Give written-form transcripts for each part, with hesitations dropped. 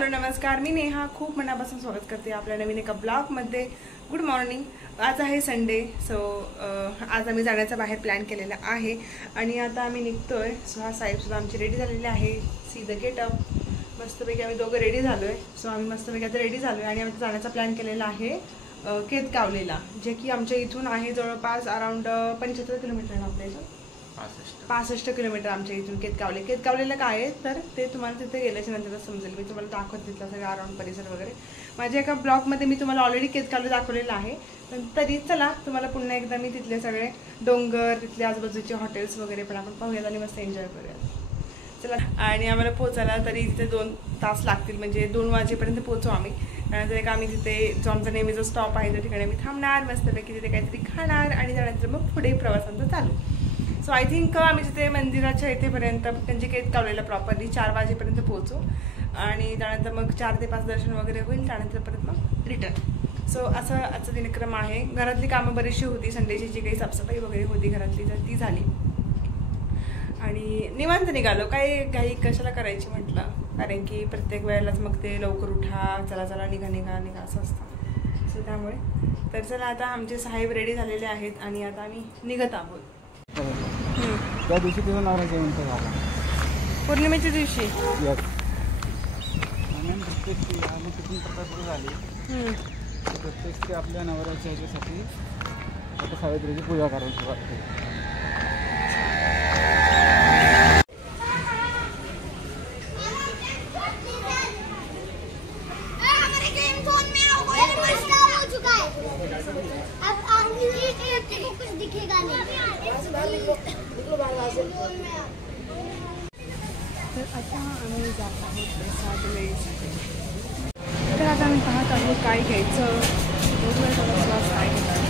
Hello नमस्कार, मी नेहा खूप मनापासून स्वागत करते आपल्या नवीन एका ब्लॉगमध्ये. Good morning. आज आहे संडे. आज आम्ही जाण्याचा बाहेर प्लॅन केलेला आहे आणि आता आम्ही निघतोय. हा साहेबसुद्धा आमची रेडी झालेली आहे. See the getup. मस्तपैकी आम्ही दोघं रेडी झालो आहे. आम्ही मस्तपैकी आता रेडी झालो आहे आणि आम्ही जाण्याचा प्लॅन केलेला आहे केतकावलेला, जे की आमच्या इथून आहे जवळपास अराउंड 75 किलोमीटर आहे. आपल्या इथून 65 किलोमीटर आमच्या इथून केतकावलेला काय आहे तर ते तुम्हाला तिथे गेल्याच्या नंतर समजेल. मी तुम्हाला दाखवत तिथला सगळं अराउंड परिसर वगैरे. माझ्या एका ब्लॉगमध्ये मी तुम्हाला ऑलरेडी केतकावले दाखवलेलं आहे, पण तरी चला तुम्हाला पुन्हा एकदा मी तिथले सगळे डोंगर, तिथले आजूबाजूचे हॉटेल्स वगैरे पण आपण पाहूयात आणि मस्त एन्जॉय करूयात. चला. आणि आम्हाला पोचायला तरी तिथे 2 तास लागतील, म्हणजे 2 वाजेपर्यंत पोहोचू आम्ही. त्यानंतर एक आम्ही तिथे जो आमचा नेहमीचा स्टॉप आहे त्या ठिकाणी आम्ही थांबणार, मस्तपैकी तिथे काहीतरी खाणार आणि त्यानंतर मग पुढे प्रवासांचं चालू. सो आय थिंक आम्ही तिथे मंदिराच्या इथेपर्यंत म्हणजे केतकावलेला प्रॉपरली 4 वाजेपर्यंत पोहोचू आणि त्यानंतर मग 4 ते 5 दर्शन वगैरे होईल. त्यानंतर परत मग रिटर्न. सो असं आजचा दिनक्रम आहे. घरातली कामं बरीचशी होती. संडेची जी काही साफसफाई वगैरे होती घरातली तर ती झाली आणि निवांत निघालो. काही घाई कशाला करायची म्हटलं, कारण की प्रत्येक वेळेलाच मग ते लवकर उठा, चला चला निघा निघा निघा असं असतं. सो त्यामुळे तर चला, आता आमचे साहेब रेडी झालेले आहेत आणि आता आम्ही निघत आहोत. त्या दिवशी तुझं नवरा जेवण झाला पौर्णिमेच्या दिवशी. तिथून प्रकाश झाली. प्रत्येक ते आपल्या नवऱ्याच्या ह्याच्यासाठी आता सावित्रीची पूजा करायला सुरुवात केली. तर आता आम्ही जात आहोत प्रसादला. तर आता आम्ही पाहत आहोत काय घ्यायचं. बघूया थोडा श्वास काय घेतात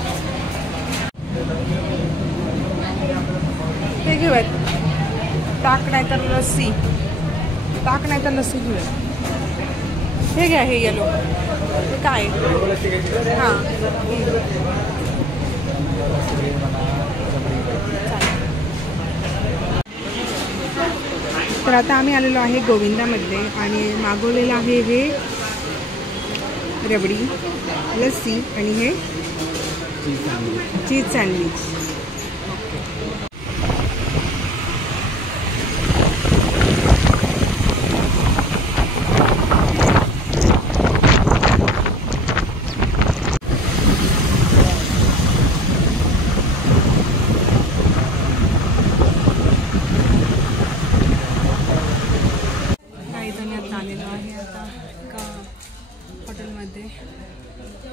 ते घेऊयात. ताक नाही तर लस्सी. ताक नाही तर लस्सी घेऊयात. हे घ्या, हे येलो. हे काय? हां तर आता आम्ही आलेलो आहे गोविंदामध्ये आणि मागवलेलं आहे हे रबडी, लस्सी आणि हे चीज सँडविच.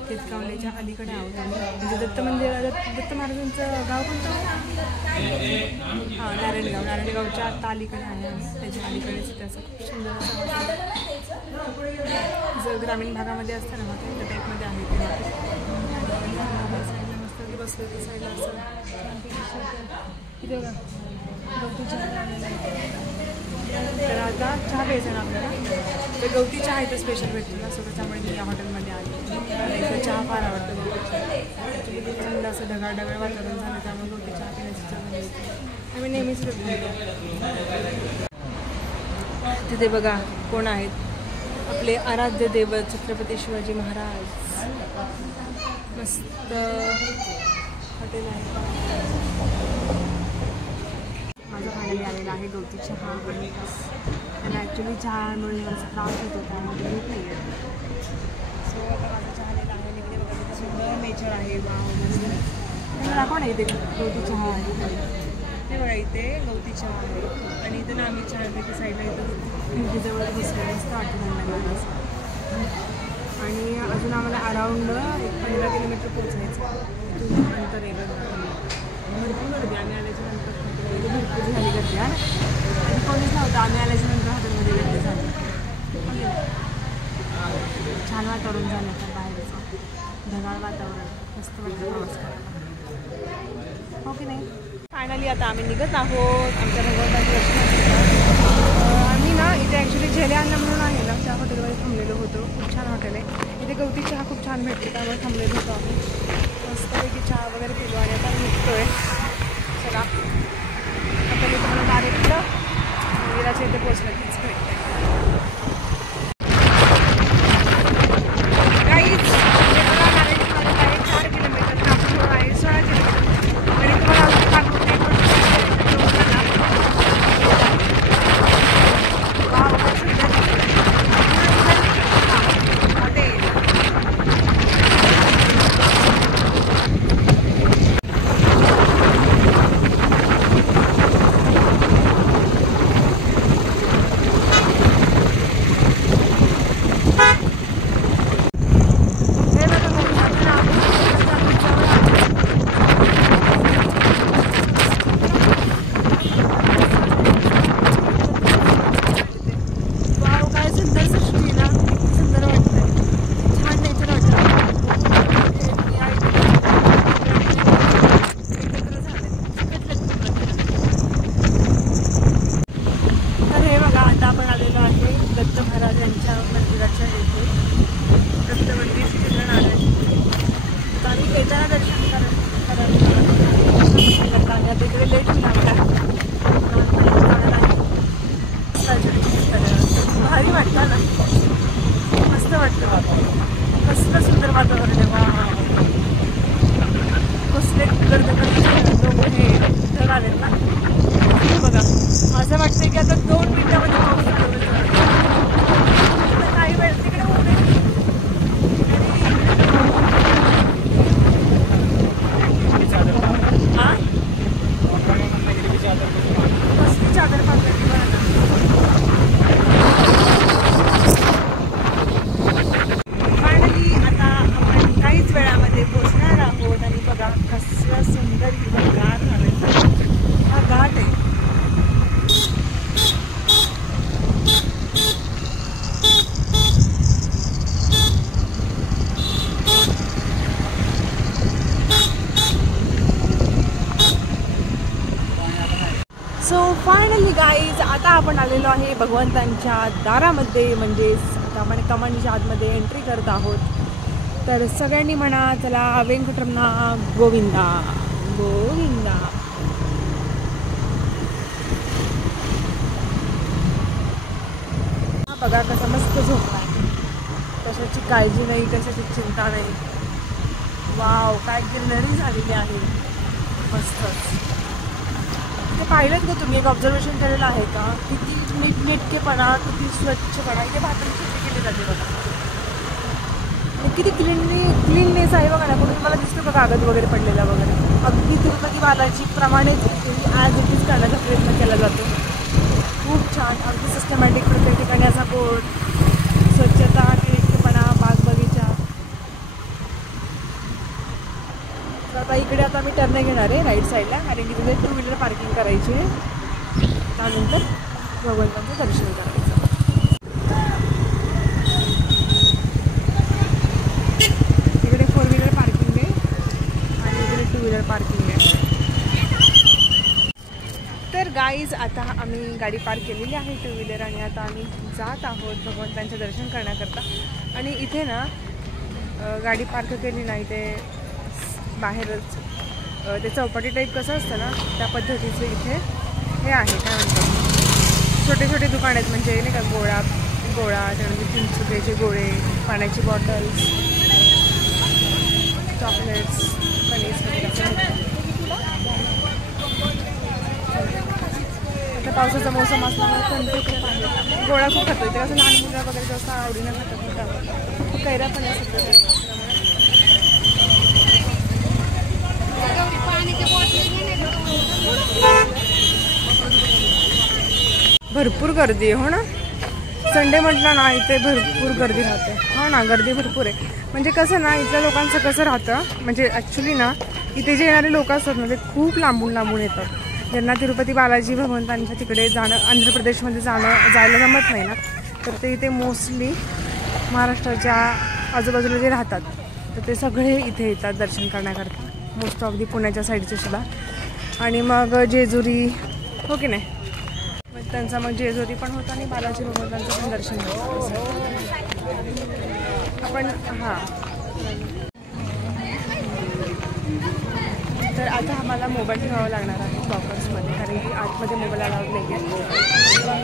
केतकावलेच्या अलीकडे आहोत आम्ही. म्हणजे दत्त महाराजांचं गाव कोणतं? हां, नारायणगावच्या आता अलीकडे आहे. त्याच्या अलीकडेच त्याचं खूप सुंदर असं जर ग्रामीण भागामध्ये असतं ना हॉटेल त्या टाईपमध्ये आहे ते. साईडला मस्त बसलं तर साईडला असं इथे बघा गवती चहा आलेला आहे. तर आता चहा प्यायचा ना आपल्याला, तर गवती चहा इथं स्पेशल भेटतो ना, सो त्याच्यामुळे मी या हॉटेलमध्ये आले. इथं चहा फार आवडतो. थंड असं ढगाळ वातावरण झालं त्यामुळे गवती चहा पिण्याची चहा आम्ही नेहमीच घेतो. तिथे बघा कोण आहेत, आपले आराध्य दैवत छत्रपती शिवाजी महाराज. मस्त हॉटेल आहे. माझा फायनली आलेला आहे गवती चहा. त्याला ॲक्च्युली चहा मिळण्याचा त्रास होतो त्यामध्ये घेत नाही आहे. सो आता माझा चहा आलेला आहे. इकडे बघा तिथे सुंदर नेचर आहे. वाव मस्त. दाखवा ना इथे गवती चहा आहे. ते बघा इथे गवती चहा आहे आणि इथं ना आम्ही चहापैकी साईडला इथं खिडकीजवळ बसलो. मस्त वाटतं थंड असं. आणि अजून आम्हाला अराउंड 15 किलोमीटर पोहोचायचं अंतर आहे. भरपूर गर्दी. आम्ही आल्याच्या नंतर भरपूर झाली गर्दी आणि कोणीच नव्हतं. आम्ही आल्याच्या नंतर हॉटेलमध्ये गर्दी झाली. छान वातावरण झालं तर बाहेरचं ढगाळ वातावरण. मस्त वाटतं प्रवास करायला, हो की नाही. फायनली आता आम्ही निघत आहोत आमच्या भगवंताच्या दर्शनासाठी. आम्ही ना इथे ॲक्च्युली झेल्याअन्न म्हणून आहे ना त्या हॉटेलमध्ये थांबलेलो होतो. खूप छान हॉटेल आहे. इथे गवती चहा खूप छान भेटते त्यामुळे थांबलेलो होतो आम्ही. मस्तपैकी चहा वगैरे पिलो आणि आता निघतोय. चला आता मी तुम्हाला डायरेक्ट मंदिराच्या इथे पोचलं तीच भेटते. आता आपण आलेलो आहे दत्त महाराज यांच्या मंदिराच्या येथे. दत्त मंदिर ठिकाण आलं तर आम्ही येताना दर्शन करायला आणि आता इकडे लेट लागला. भारी वाटतं ना, मस्त वाटतं. कसलं सुंदर वातावरण आहे. वा कसले लोक हे ढग आलेत ना बघा. असं वाटतं की आता 2 मिनिटामध्ये पाऊस चालू होईल. काही वेळ तिकडे ऊन आहे. कसली चादर पाठवली बघा. फायनली आता आपण काहीच वेळामध्ये पोहोचणार आहोत. आणि बघा कसला सुंदर हिरवागार झालाय. हा घाट आहे. सो फायनली गाईज आता आपण आलेलो आहे भगवंतांच्या दारामध्ये, म्हणजेच आपण कमानीच्या आतमध्ये एंट्री करत आहोत. तर सगळ्यांनी म्हणा चला वेंकटरमणा गोविंदा गोविंदा. हा बघा कसा मस्त झोपला. कशाची काळजी नाही, कशाची चिंता नाही. वाव काय ग्रीनरी झालेली आहे मस्तच. ते पाहिलं का तुम्ही, एक ऑब्झर्वेशन केलेलं आहे का किती नीटनेटकेपणा, किती स्वच्छपणा इथे भाकरी स्वच्छ केली जाते बघा. किती क्लीननेस आहे बघा ना. कुठे मला दिसतो का कागद वगैरे पडलेला वगैरे. अगदी तिरुपती बालाजी प्रमाणेच ॲज इट इज करण्याचा प्रयत्न केला जातो. खूप छान, अगदी सिस्टमॅटिक प्रत्येक ठिकाणी असा बोर्ड, स्वच्छता, नीटकेपणा, बाग बगीचा. तर आता इकडे आता मी टर्न घेणार आहे राईट साईडला, कारण की तिथे 2 व्हीलर पार्किंग करायची आहे. त्यानंतर भगवंतांचं दर्शन करायचं. इकडे 4 व्हीलर पार्किंग आहे आणि इकडे 2 व्हीलर पार्किंग आहे. तर गाईज आता आम्ही गाडी पार्क केलेली आहे 2 व्हीलर आणि आता आम्ही जात आहोत भगवंतांचं दर्शन करण्याकरता. आणि इथे ना गाडी पार्क केली नाही, ते बाहेरच ते चौपाटी टाईप कसं असतं ना त्या पद्धतीचं इथे हे आहे. काय म्हणतात, छोटे छोटे दुकान आहेत. म्हणजे नाही का गोळा त्यानंतर चिंचुक्याचे गोळे, पाण्याची बॉटल्स, चॉकलेट्स, कणीस वगैरे. आता पावसाचा मोसम असल्यामुळे कोणते खूप आहे. गोळा खूप खातो ते, असं लहान मुलं वगैरे जास्त आवडीनं खातात. कैऱ्या पण असतात. भरपूर गर्दी आहे हो ना. संडे म्हटलं ना इथे भरपूर गर्दी राहते. हो ना, गर्दी भरपूर आहे. म्हणजे कसं ना इथल्या लोकांचं कसं राहतं, म्हणजे ॲक्च्युली ना इथे जे येणारे लोक असतात ना ते खूप लांबून लांबून येतात. ज्यांना तिरुपती बालाजी भगवंतांच्या तिकडे जाणं, आंध्र प्रदेशमध्ये जायला जमत नाही ना, तर ते इथे मोस्टली महाराष्ट्राच्या आजूबाजूला जे राहतात तर ते सगळे इथे येतात दर्शन करण्याकरता. मोस्ट ऑफ दी पुण्याच्या साईडचे सुद्धा. आणि मग जेजुरी हो की नाही, मग त्यांचा मग जेजुरी पण होतं आणि बालाजी भगवंतांचं पण दर्शन होतं. आपण हां, तर आता आम्हाला मोबाईल ठेवावा लागणार आहे बॉक्समध्ये, कारण की आतमध्ये मोबाईल अलाउड नाही आहे.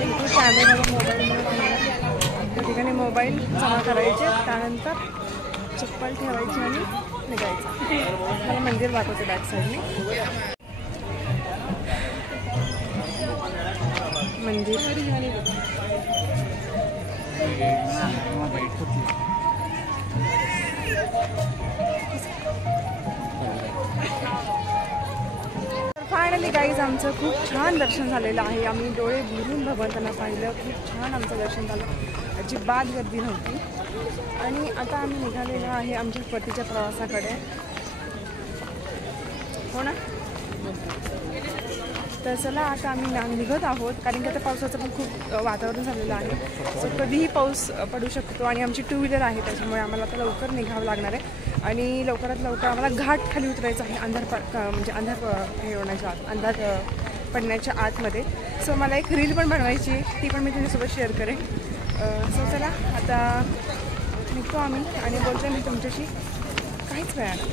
इथे कॅमेरा मोबाईल त्या ठिकाणी मोबाईल जमा करायचे, त्यानंतर चप्पल ठेवायची आणि निघायचं. मला मंदिर दाखवते बॅक साईडने. मंदिर फायनली गाईज आमचं खूप छान दर्शन झालेलं आहे. आम्ही डोळे भरून भगवंतांना पाहिलं. खूप छान आमचं दर्शन झालं. अजिबात गर्दी नव्हती. आणि आता आम्ही निघालेलो आहे आमच्या परतीच्या प्रवासाकडे. हो ना, तर चला आता आम्ही निघत आहोत, कारण की आता पावसाचं पण खूप वातावरण झालेलं आहे. सो कधीही पाऊस पडू शकतो आणि आमची 2 व्हीलर आहे, त्याच्यामुळे आम्हाला आता लवकर निघावं लागणार आहे. आणि लवकरात लवकर आम्हाला घाट खाली उतरायचं आहे, म्हणजे अंधार हे होण्याच्या आत, अंधार पडण्याच्या आतमध्ये. सो मला एक रील पण बनवायची आहे, ती पण मी तुझ्यासोबत शेअर करेन. सो चला आता निघतो आम्ही आणि बोलते मी तुमच्याशी काहीच वेळानं.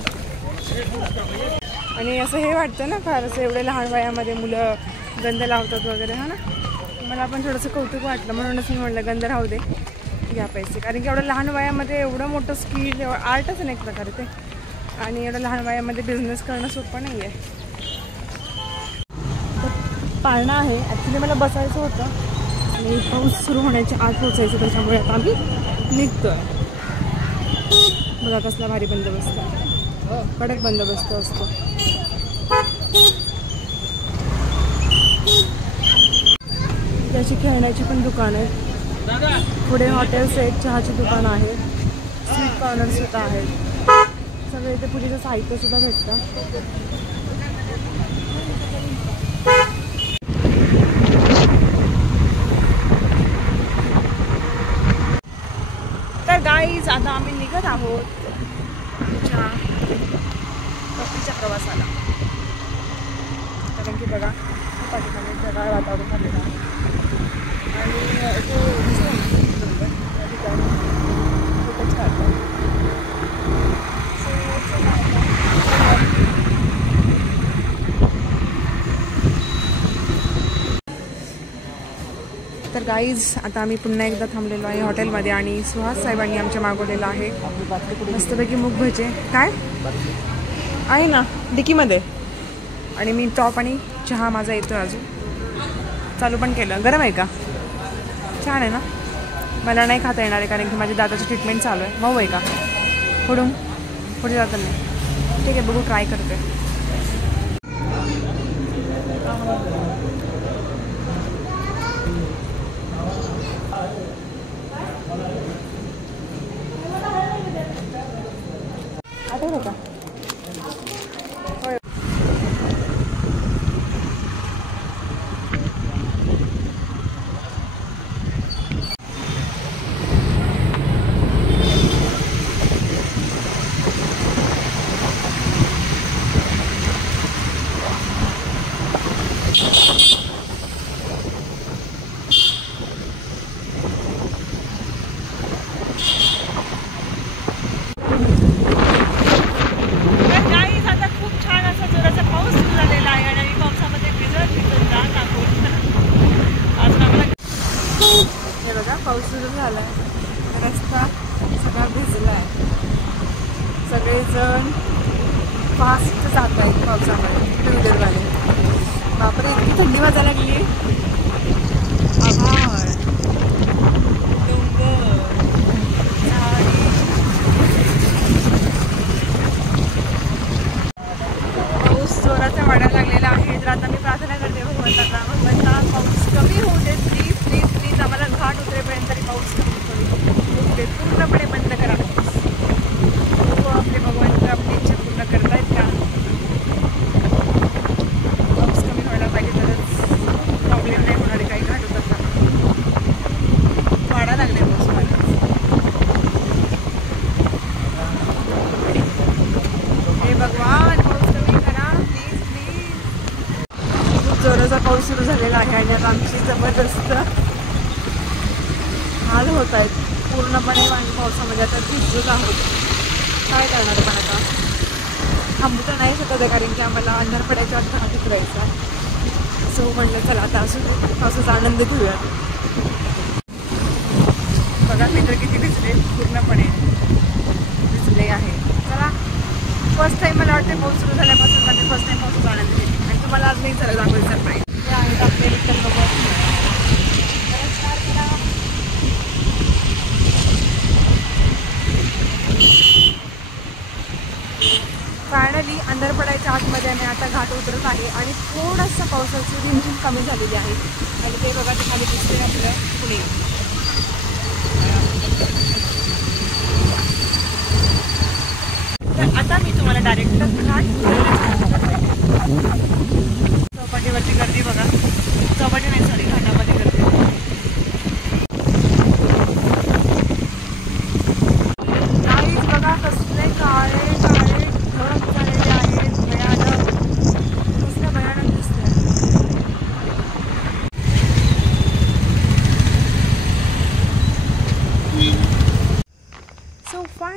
आणि असं हे वाटतं ना फार असं एवढ्या लहान वयामध्ये मुलं गंध लावतात वगैरे, हा ना. मला पण थोडंसं कौतुक वाटलं म्हणूनच मी म्हटलं गंध राहू दे, घ्या पैसे. कारण की एवढं लहान वयामध्ये एवढं मोठं स्किल, आर्टच आहे ना एक प्रकारे ते. आणि एवढं लहान वयामध्ये बिझनेस करणं सोपं नाही आहे. पाळणा आहे, ॲक्च्युली मला बसायचं होतं आणि पाऊस सुरू होण्याच्या आत पोचायचं, त्याच्यामुळे आता आम्ही निघतो आहे. बघा कसला भारी बंदोबस्त, कडक बंदोबस्त असतो. त्याची खेळण्याची पण दुकान आहे, पुढे हॉटेल्स आहेत, चहाची दुकानं आहेत, स्वीट कॉर्नर सुद्धा आहेत. सगळं इथे पूजेचं साहित्य सुद्धा भेटतं. तर गाईज आता आम्ही निघत आहोत आमच्या परतीच्या प्रवासाला. कारण की बघा पाठीमागे ढगाळ वातावरण झालेलं आहे आणि त्या ठिकाणी खूपच काढतं. तर गाईज आता आम्ही पुन्हा एकदा थांबलेलो आहे हॉटेलमध्ये आणि सुहास साहेबांनी आमच्या मागवलेलं आहे मस्तपैकी मूग भजे. काय आहे ना डिकीमध्ये, आणि मी टॉप आणि चहा माझा येतो अजून, चालू पण केलं. गरम आहे का? छान आहे ना. मला नाही खाता येणार आहे कारण की माझ्या दादाची ट्रीटमेंट चालू आहे. मऊ आहे का? पुढे जातं नाही. ठीक आहे, बघू, ट्राय करते. आठवलं का? पाऊस सुरू झाला आहे, रस्ता सगळा भिजला आहे. सगळेजण फास्ट जात आहेत पावसामध्ये, टू व्हीलरवाले. बापरे, इतकी थंडी वाजायला लागली. आभाळ, डोंगर, झाडी. पाऊस जोराचा वाढायला लागलेला आहे. तर आता मी प्रार्थना करते भगवंतांना, पाऊस कमी होऊ दे प्लीज प्लीज प्लीज. आम्हाला घाट उतरेपर्यंत तरी पाऊस कमी पूर्णपणे बंद करा. आपले भगवंत आपली इच्छा पूर्ण करतायत का? पाऊस कमी व्हायला पाहिजे, तरच प्रॉब्लेम नाही होणारे. काही घाट उतरतात, वाढा लागले पाऊस मला. हे भगवान, पाऊस कमी करा प्लीज प्लीज. खूप जोराचा पाऊस सुरू झालेला आहे आणि आता आमची जबरदस्त हाल होत आहेत पूर्णपणे पावसामध्ये. आता भिजत आहोत, काय करणार. पण आता थांबू तर नाही शकत आहे कारण की आम्हाला अंधार पडायच्या आत घाट उतरायचा. सो म्हणलं चला आता असून पावसाचा आनंद घेऊया. बघा मित्र किती भिजले, पूर्णपणे भिजले आहे. चला, फर्स्ट टाईम मला वाटते पाऊस सुरू झाल्यापासून माझे फर्स्ट टाईम पावसाचा आनंद घेते. आणि तुम्हाला आज नाही जरा दाखवायचं सरप्राईज. हे आहेत आपले मित्र बघा. फायनली अंधार पडायच्या आतमध्ये मी आता घाट उतरत आहे आणि थोडासा पावसाची रिमझिम कमी झालेली आहे. आणि ते बघा ते खाली दिसते आपलं पुणे. तर आता मी तुम्हाला डायरेक्ट घाट चौपाटीवरची गर्दी बघा. चौपाटी नाही, सॉरी, घाटामध्ये गर्दी. काहीच बघा कसले काळे काळे ढग झालेले आहेत. भयानक, कसलं भयानक दिसतंय.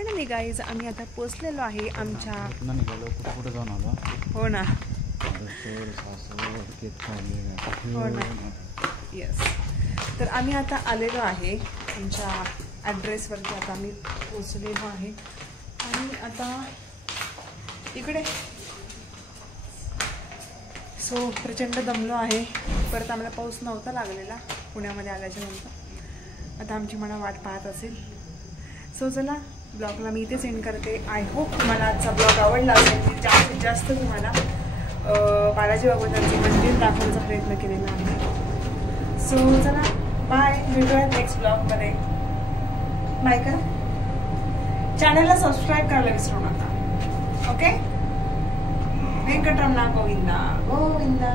फायनली गाईज आम्ही आता पोचलेलो आहे आमच्या निघालो कुठं जाऊन आलो. हो ना हो ना. येस. तर आम्ही आता आलेलो आहे आमच्या ॲड्रेसवरती. आता आम्ही पोचलेलो आहे आणि आता इकडे सो प्रचंड दमलो आहे. परत आम्हाला पाऊस नव्हता लागलेला पुण्यामध्ये आल्याच्या नंतर. आता आमची मला वाट पाहत असेल. सो चला ब्लॉगला मी इथे सेंड करते. आय होप तुम्हाला आजचा ब्लॉग आवडला असेल. मी जास्तीत जास्त तुम्हाला बालाजी बाबांचं मंदिर दाखवण्याचा प्रयत्न केलेला आहे. सो चला बाय. भेटूया नेक्स्ट ब्लॉगमध्ये. बाय करा. चॅनलला सबस्क्राईब करायला विसरू नका. ओके. वेंकटरमणा गोविंदा गोविंदा.